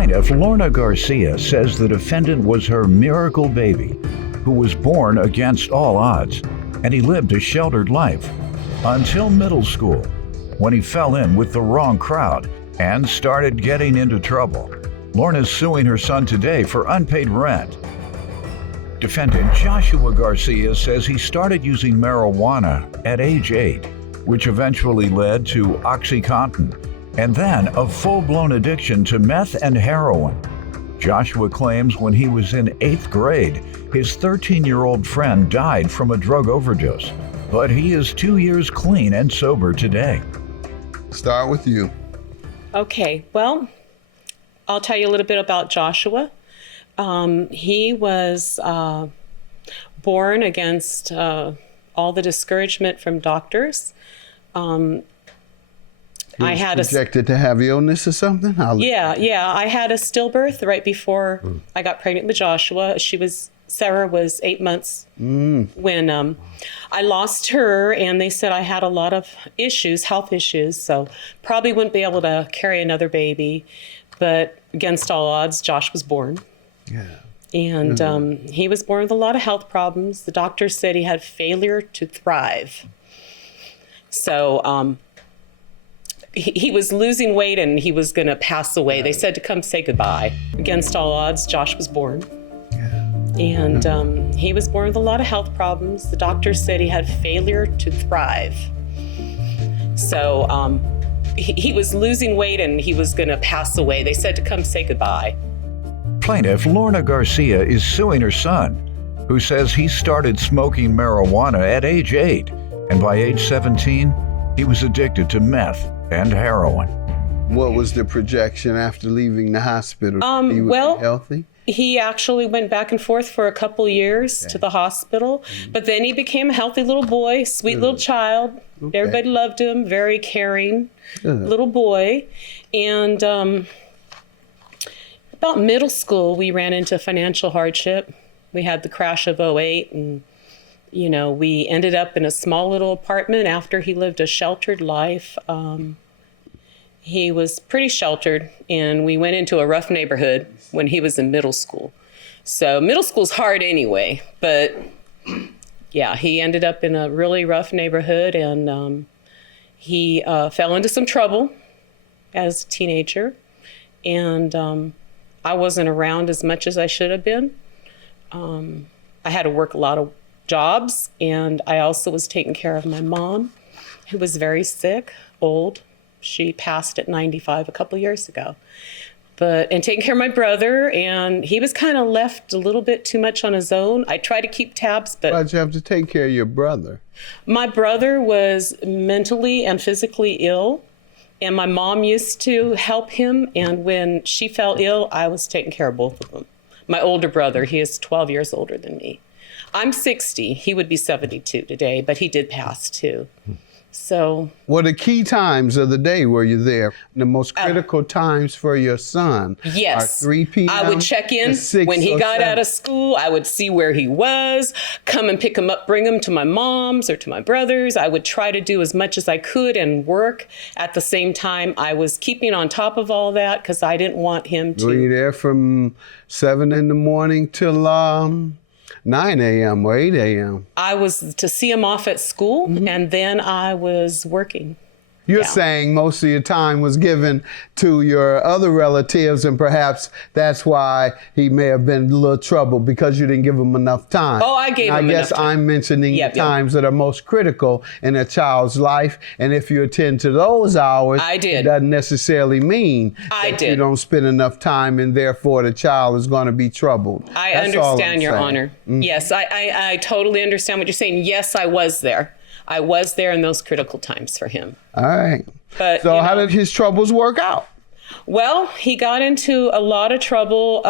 Plaintiff Lorna Garcia says the defendant was her miracle baby, who was born against all odds, and he lived a sheltered life until middle school, when he fell in with the wrong crowd and started getting into trouble. Lorna's suing her son today for unpaid rent. Defendant Joshua Garcia says he started using marijuana at age 8, which eventually led to OxyContin, and then a full-blown addiction to meth and heroin. Joshua claims when he was in 8th grade, his 13-year-old friend died from a drug overdose, but he is 2 years clean and sober today. Start with you. Okay, well, I'll tell you a little bit about Joshua. He was born against all the discouragement from doctors. I had projected to have illness or something? Yeah. I had a stillbirth right before I got pregnant with Joshua. Sarah was 8 months when I lost her, and they said I had a lot of issues, health issues, so probably wouldn't be able to carry another baby. But against all odds, Josh was born. Yeah. And he was born with a lot of health problems. The doctor said he had failure to thrive. So he was losing weight and he was going to pass away. They said to come say goodbye. Against all odds, Josh was born. And he was born with a lot of health problems. The doctor said he had failure to thrive. So he was losing weight and he was going to pass away. They said to come say goodbye. Plaintiff Lorna Garcia is suing her son, who says he started smoking marijuana at age 8, and by age 17, he was addicted to meth and heroin. What was the projection after leaving the hospital? He was healthy? He actually went back and forth for a couple years to the hospital, but then he became a healthy little boy, sweet little child. Everybody loved him, very caring little boy. And about middle school, we ran into financial hardship. We had the crash of '08, and we ended up in a small little apartment after he lived a sheltered life. He was pretty sheltered, and we went into a rough neighborhood when he was in middle school. So middle school's hard anyway, but yeah, he ended up in a really rough neighborhood, and he fell into some trouble as a teenager, and I wasn't around as much as I should have been. I had to work a lot of jobs, and I also was taking care of my mom, who was very sick, old. She passed at 95 a couple years ago. And taking care of my brother, and he was kind of left a little bit too much on his own. I tried to keep tabs, but... Why'd you have to take care of your brother? My brother was mentally and physically ill, and my mom used to help him, and when she fell ill, I was taking care of both of them. My older brother, he is 12 years older than me. I'm 60, he would be 72 today, but he did pass too. So, what are the key times of the day were you there? The most critical times for your son yes, are 3 p.m. I would check in when he got out of school. I would see where he was, come and pick him up, bring him to my mom's or to my brother's. I would try to do as much as I could and work at the same time. I was keeping on top of all that because I didn't want him to. Were you there from 7 in the morning till 9 a.m. or 8 a.m.? I was to see him off at school, and then I was working. You're saying most of your time was given to your other relatives, and perhaps that's why he may have been in a little trouble, because you didn't give him enough time. Oh, I gave him enough time. I'm mentioning the times that are most critical in a child's life, and if you attend to those hours, it doesn't necessarily mean that you don't spend enough time, and therefore the child is going to be troubled. I understand, Your Honor. Yes, I totally understand what you're saying. Yes, I was there. I was there in those critical times for him. All right. But, so how did his troubles work out? Well, he got into a lot of trouble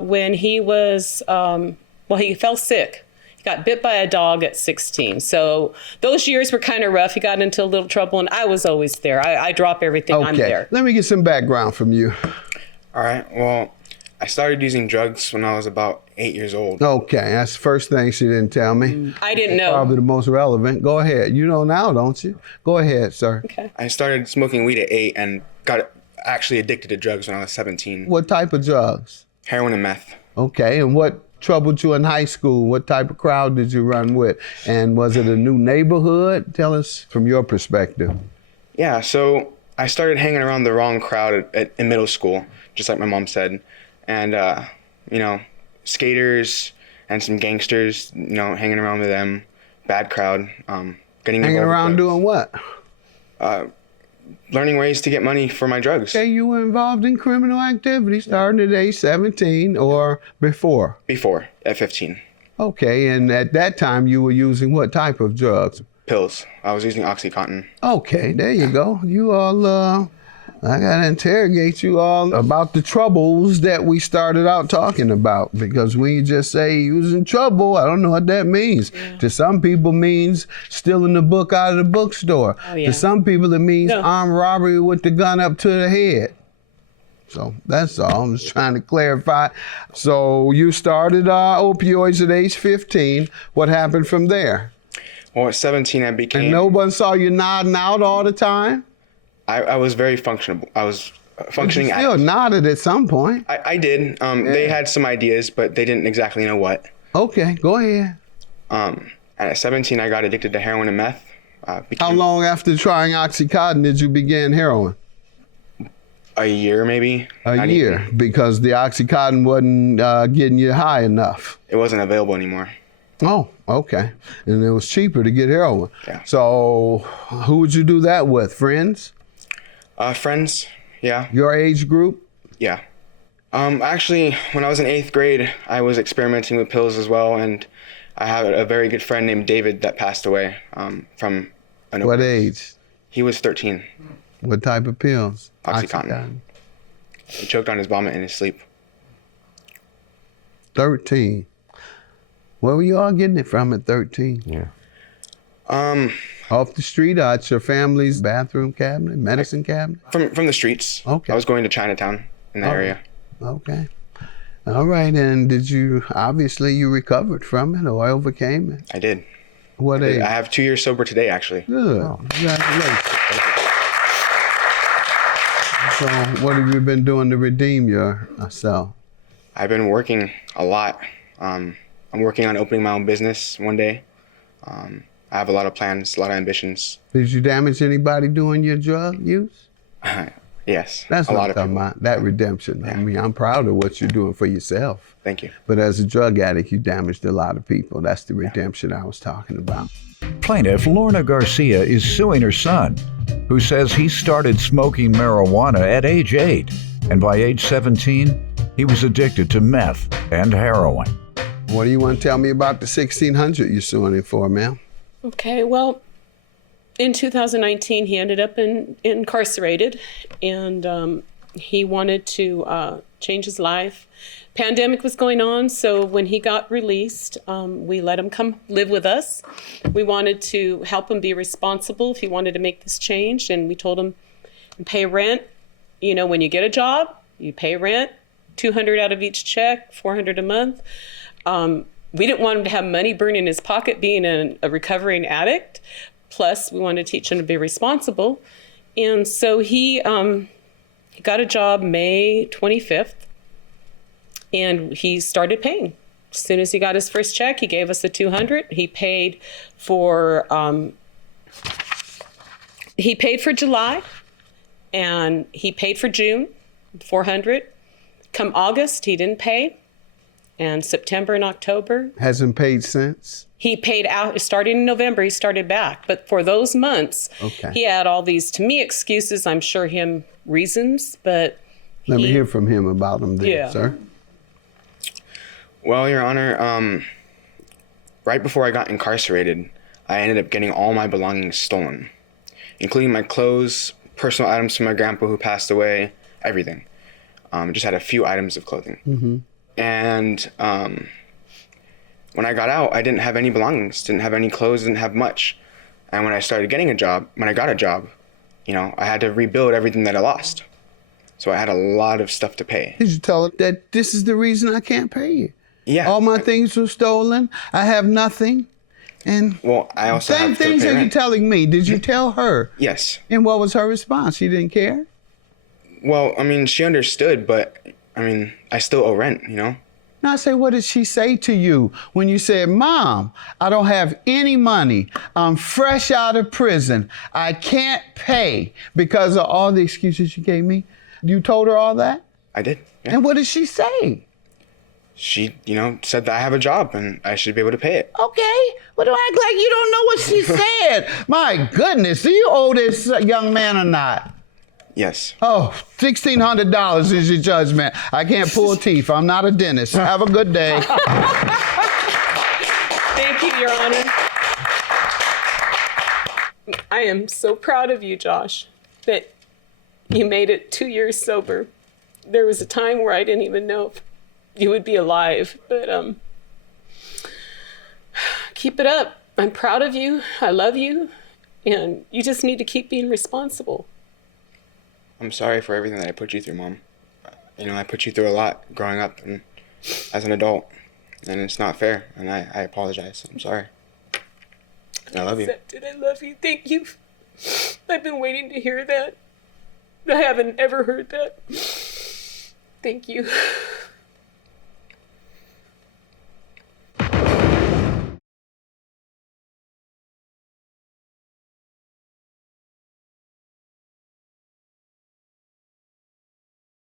when he was, he fell sick. He got bit by a dog at 16. So those years were kind of rough. He got into a little trouble, and I was always there. I drop everything. I'm there. Let me get some background from you. All right. Well, I started using drugs when I was about 8 years old. Okay, that's the first thing she didn't tell me. I didn't know. Probably the most relevant. Go ahead. You know now, don't you? Go ahead, sir. Okay. I started smoking weed at 8 and got actually addicted to drugs when I was 17. What type of drugs? Heroin and meth. Okay, and what troubled you in high school? What type of crowd did you run with? And was it a new neighborhood? Tell us from your perspective. Yeah, so I started hanging around the wrong crowd in middle school, just like my mom said. And, you know, skaters and some gangsters, you know, hanging around with them, bad crowd. Hanging around doing what? Learning ways to get money for my drugs. Okay, you were involved in criminal activity starting at age 17 or before? Before, at 15. Okay, and at that time you were using what type of drugs? Pills. I was using Oxycontin. Okay, there you go. You all, I gotta interrogate you all about the troubles that we started out talking about, because when you just say you was in trouble, I don't know what that means. Yeah. To some people means stealing the book out of the bookstore. Oh, yeah. To some people it means armed robbery with the gun up to the head. So that's all. I'm just trying to clarify. So you started opioids at age 15. What happened from there? Well, at 17 I became... And no one saw you nodding out all the time? I was very functionable. I was functioning. You still nodded at some point. I did. They had some ideas, but they didn't exactly know what. Okay, go ahead. And at 17, I got addicted to heroin and meth. How long after trying Oxycontin did you begin heroin? A year, maybe. A year, because the Oxycontin wasn't getting you high enough. It wasn't available anymore. Oh, okay. And it was cheaper to get heroin. Yeah. So who would you do that with? Friends? Friends, yeah. Your age group? Yeah. Actually, when I was in 8th grade, I was experimenting with pills as well, and I have a very good friend named David that passed away from an What overdose. age? He was 13. What type of pills? Oxycontin. He choked on his vomit in his sleep. 13. Where were you all getting it from at 13? Yeah. Off the street, out your family's bathroom cabinet, medicine cabinet? From the streets. Okay. I was going to Chinatown in the area. Okay. All right, and obviously you recovered from it or overcame it? I did. What age? I have 2 years sober today, actually. Good. Oh. Congratulations. So what have you been doing to redeem yourself? I've been working a lot. I'm working on opening my own business one day. I have a lot of plans, a lot of ambitions. Did you damage anybody doing your drug use? Yes. That's what I'm talking about, that redemption. Yeah. I mean, I'm proud of what you're doing for yourself. Thank you. But as a drug addict, you damaged a lot of people. That's the redemption I was talking about. Plaintiff Lorna Garcia is suing her son, who says he started smoking marijuana at age 8, and by age 17, he was addicted to meth and heroin. What do you want to tell me about the $1,600 you're suing him for, ma'am? Okay, well, in 2019, he ended up incarcerated, and he wanted to change his life. Pandemic was going on, so when he got released, we let him come live with us. We wanted to help him be responsible if he wanted to make this change, and we told him, pay rent. You know, when you get a job, you pay rent, $200 out of each check, $400 a month. We didn't want him to have money burning in his pocket being a recovering addict. Plus, we wanted to teach him to be responsible. And so he got a job May 25th, and he started paying. As soon as he got his first check, he gave us the $200. He paid for July, and he paid for June, $400. Come August, he didn't pay. And September and October. Hasn't paid since? He paid out, starting in November, he started back. But for those months, he had all these, to me, excuses, I'm sure him reasons, but Let me hear from him about them then, sir. Well, Your Honor, right before I got incarcerated, I ended up getting all my belongings stolen, including my clothes, personal items from my grandpa who passed away, everything. Just had a few items of clothing. Mm-hmm. And when I got out, I didn't have any belongings, didn't have any clothes, didn't have much. And when I got a job, you know, I had to rebuild everything that I lost. So I had a lot of stuff to pay. Did you tell her that this is the reason I can't pay you? Yeah. All my things were stolen. I have nothing. And well, I also same have to things pay that rent. you're telling me. Did you tell her? Yes. And what was her response? She didn't care? Well, I mean, she understood, but I mean, I still owe rent, you know? Now I say, what did she say to you when you said, Mom, I don't have any money. I'm fresh out of prison. I can't pay because of all the excuses you gave me? You told her all that? I did. Yeah. And what did she say? She, you know, said that I have a job and I should be able to pay it. Okay. Well, don't act like you don't know what she said. My goodness, do you owe this young man or not? Yes. Oh, $1,600 is your judgment. I can't pull teeth. I'm not a dentist. Have a good day. Thank you, Your Honor. I am so proud of you, Josh, that you made it 2 years sober. There was a time where I didn't even know if you would be alive, but keep it up. I'm proud of you. I love you, and you just need to keep being responsible. I'm sorry for everything that I put you through, Mom. You know, I put you through a lot growing up and as an adult, and it's not fair, and I apologize. I'm sorry. And I love you. I love you. Thank you. I've been waiting to hear that. I haven't ever heard that. Thank you.